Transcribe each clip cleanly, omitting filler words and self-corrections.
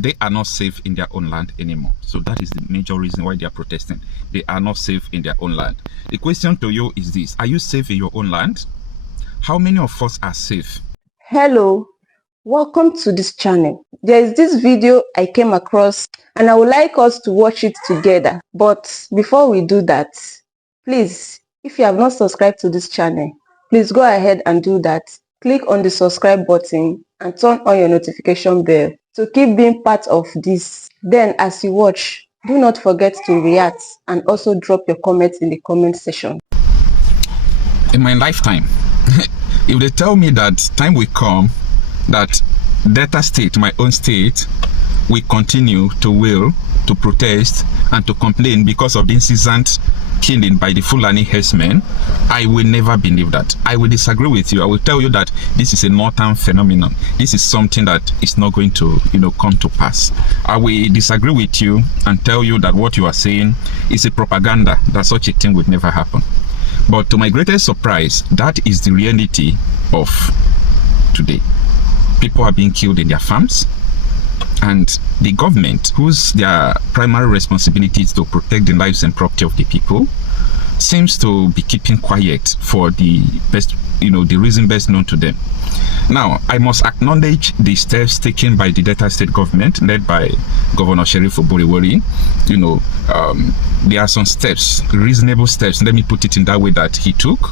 they are not safe in their own land anymore. So that is the major reason why they are protesting. They are not safe in their own land. The question to you is this: are you safe in your own land? How many of us are safe? Hello, welcome to this channel. There is this video I came across and I would like us to watch it together. But before we do that, please, if you have not subscribed to this channel, please go ahead and do that. Click on the subscribe button and turn on your notification bell to keep being part of this. Then as you watch, do not forget to react and also drop your comments in the comment section. In my lifetime, if they tell me that time will come that Delta State, my own state, will continue to protest and to complain because of the incessant killing by the Fulani herdsmen, I will never believe that. I will disagree with you. I will tell you that this is a northern phenomenon. This is something that is not going to, come to pass. I will disagree with you and tell you that what you are saying is a propaganda, that such a thing would never happen. But to my greatest surprise, that is the reality of today. People are being killed in their farms, and the government, whose their primary responsibility is to protect the lives and property of the people, seems to be keeping quiet for the best, the reason best known to them. Now, I must acknowledge the steps taken by the Delta State government, led by Governor Sheriff Oborevwori. There are some steps, reasonable steps, let me put it in that way, that he took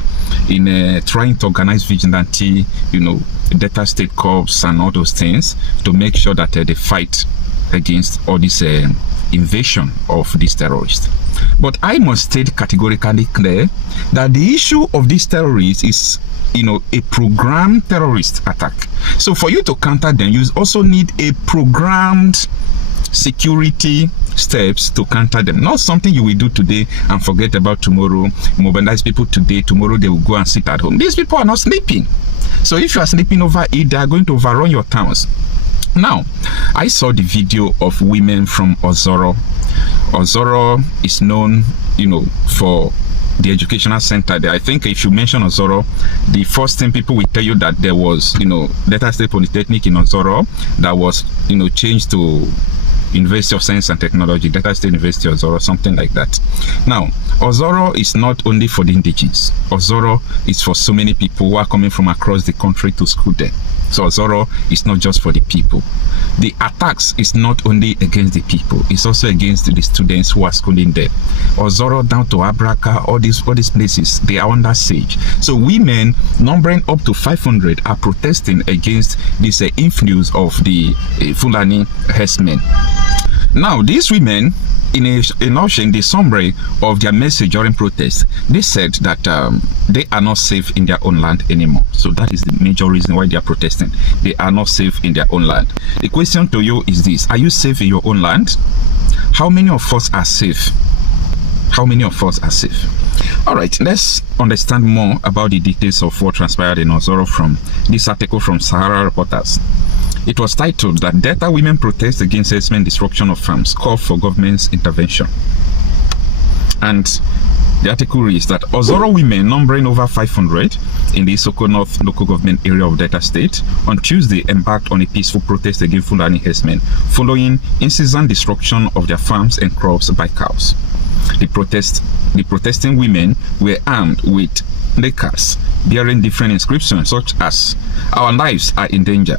in trying to organize vigilante, Delta State corps and all those things to make sure that they fight against all this invasion of these terrorists. But I must state categorically clear that the issue of these terrorists is a programmed terrorist attack. So for you to counter them, you also need a programmed security steps to counter them. Not something you will do today and forget about tomorrow, mobilize people today, tomorrow they will go and sit at home. These people are not sleeping. So if you are sleeping over it, they are going to overrun your towns. Now, I saw the video of women from Ozoro. Ozoro is known, for the educational center there. I think if you mention Ozoro, the first thing people will tell you that there was, Delta State Polytechnic in Ozoro that was, changed to University of Science and Technology, Delta State University Ozoro, something like that. Now, Ozoro is not only for the indigenes. Ozoro is for so many people who are coming from across the country to school there. So Ozoro is not just for the people. The attacks is not only against the people, it's also against the students who are schooling there. Ozoro down to Abraka, all these places, they are under siege. So women numbering up to 500 are protesting against this influence of the Fulani herdsmen. Now, these women, in the summary of their message during protest, they said that they are not safe in their own land anymore. So that is the major reason why they are protesting. They are not safe in their own land. The question to you is this: are you safe in your own land? How many of us are safe? How many of us are safe? All right, let's understand more about the details of what transpired in Ozoro from this article from Sahara Reporters. It was titled that Delta Women Protest Against Herdsmen Disruption of Farms, Call for Government's Intervention. And the article reads that Ozoro women, numbering over 500 in the Isoko North local government area of Delta State, on Tuesday embarked on a peaceful protest against Fulani herdsmen following incessant destruction of their farms and crops by cows. The protesting women were armed with placards bearing different inscriptions such as "Our lives are in danger,"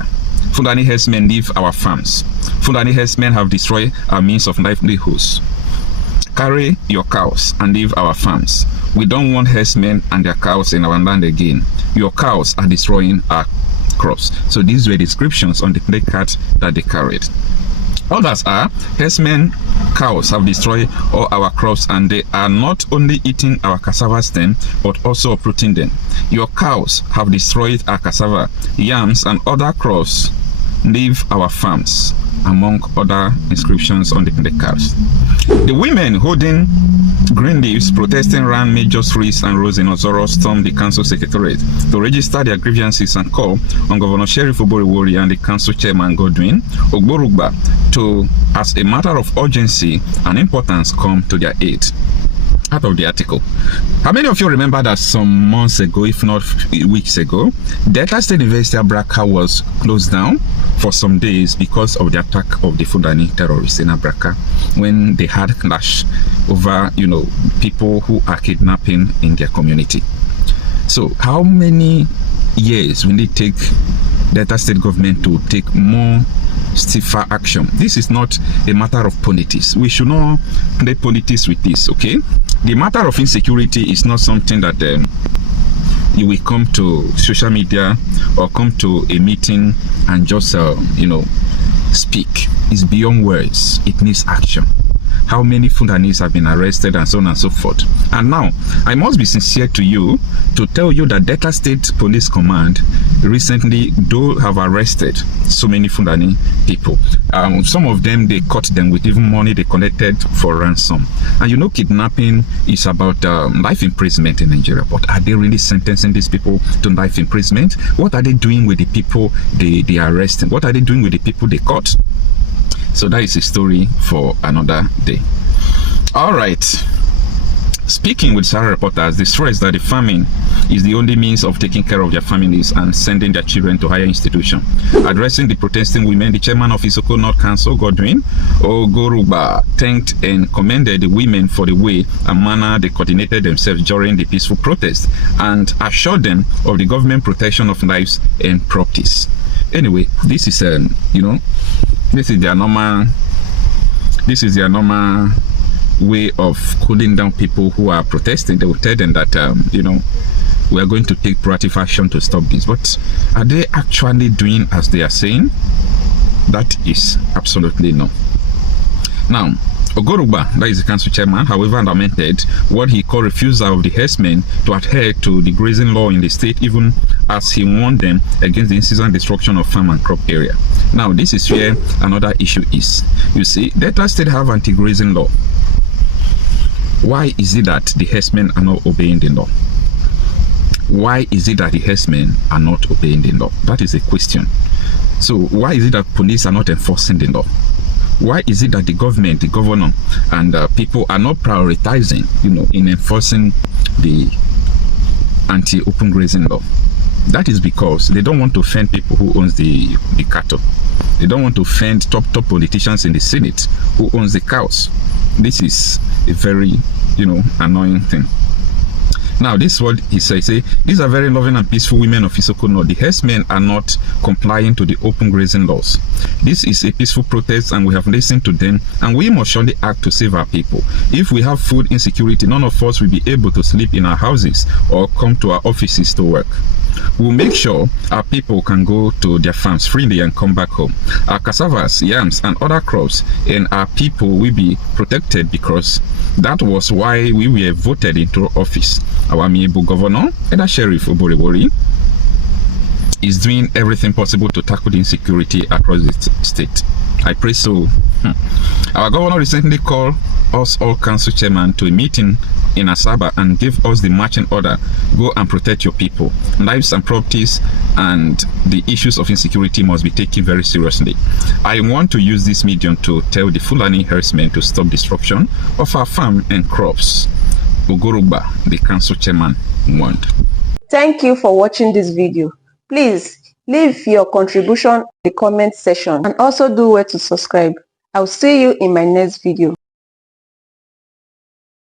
"Fulani herdsmen leave our farms," "Fulani herdsmen have destroyed our means of livelihoods," "Carry your cows and leave our farms. We don't want herdsmen and their cows in our land again. Your cows are destroying our crops." So these were descriptions on the placards that they carried. Others are: herdsmen cows have destroyed all our crops and they are not only eating our cassava stem but also uprooting them. Your cows have destroyed our cassava, yams and other crops. Leave our farms, among other inscriptions on the placards. The women holding green leaves protesting around major streets and roads in Ozoro stormed the council secretariat to register their grievances and call on Governor Sheriff Oborevwori and the council chairman Godwin Ogborugba to, as a matter of urgency and importance, come to their aid. Out of the article. How many of you remember that some months ago, if not weeks ago, Delta State University Abraka was closed down for some days because of the attack of the Fulani terrorists in Abraka, when they had clash over, people who are kidnapping in their community. So how many years will it take Delta State government to take more stiffer action? This is not a matter of politics. We should not play politics with this, okay? The matter of insecurity is not something that you will come to social media or come to a meeting and just, speak. It's beyond words. It needs action. How many Fulanis have been arrested and so on and so forth. And now, I must be sincere to you to tell you that Delta State Police Command recently do have arrested so many Fulani people. Some of them, they caught them with even money they collected for ransom. And kidnapping is about life imprisonment in Nigeria. But are they really sentencing these people to life imprisonment? What are they doing with the people they are arresting? What are they doing with the people they caught? So that is a story for another day. All right. Speaking with Sahara reporters, they stress that the farming is the only means of taking care of their families and sending their children to higher institutions. Addressing the protesting women, the chairman of Isoko North Council, Godwin Ogoruba, thanked and commended the women for the way and manner they coordinated themselves during the peaceful protest and assured them of the government protection of lives and properties. Anyway, this is this is their normal way of cooling down people who are protesting. They will tell them that we are going to take proactive action to stop this. But are they actually doing as they are saying? That is absolutely no. Now, Ogoruba, that is the council chairman, however, lamented what he called refusal of the herdsmen to adhere to the grazing law in the state, even as he warned them against the incessant destruction of farm and crop area. Now, this is where another issue is. You see, Delta State have anti-grazing law. Why is it that the herdsmen are not obeying the law? Why is it that the herdsmen are not obeying the law? That is a question. So why is it that police are not enforcing the law? Why is it that the government, the governor, and people are not prioritizing, in enforcing the anti-open grazing law? That is because they don't want to offend people who owns the cattle. They don't want to offend top politicians in the Senate who owns the cows. This is a very, annoying thing. Now, this is what he says. These are very loving and peaceful women of Isoko North. The herdsmen are not complying to the open grazing laws. This is a peaceful protest and we have listened to them, and we must surely act to save our people. If we have food insecurity, none of us will be able to sleep in our houses or come to our offices to work. We'll make sure our people can go to their farms freely and come back home. Our cassavas, yams, and other crops and our people will be protected, because that was why we were voted into office. Our amiable governor, Eda Sheriff Oborevori, is doing everything possible to tackle the insecurity across the state. I pray so. Our governor recently called us all council chairman to a meeting in Asaba and gave us the marching order: go and protect your people. Lives and properties and the issues of insecurity must be taken very seriously. I want to use this medium to tell the Fulani herdsmen to stop destruction of our farm and crops. Ogoruba, the council chairman, warned. Thank you for watching this video. Please leave your contribution in the comment section and also do well to subscribe. I'll see you in my next video.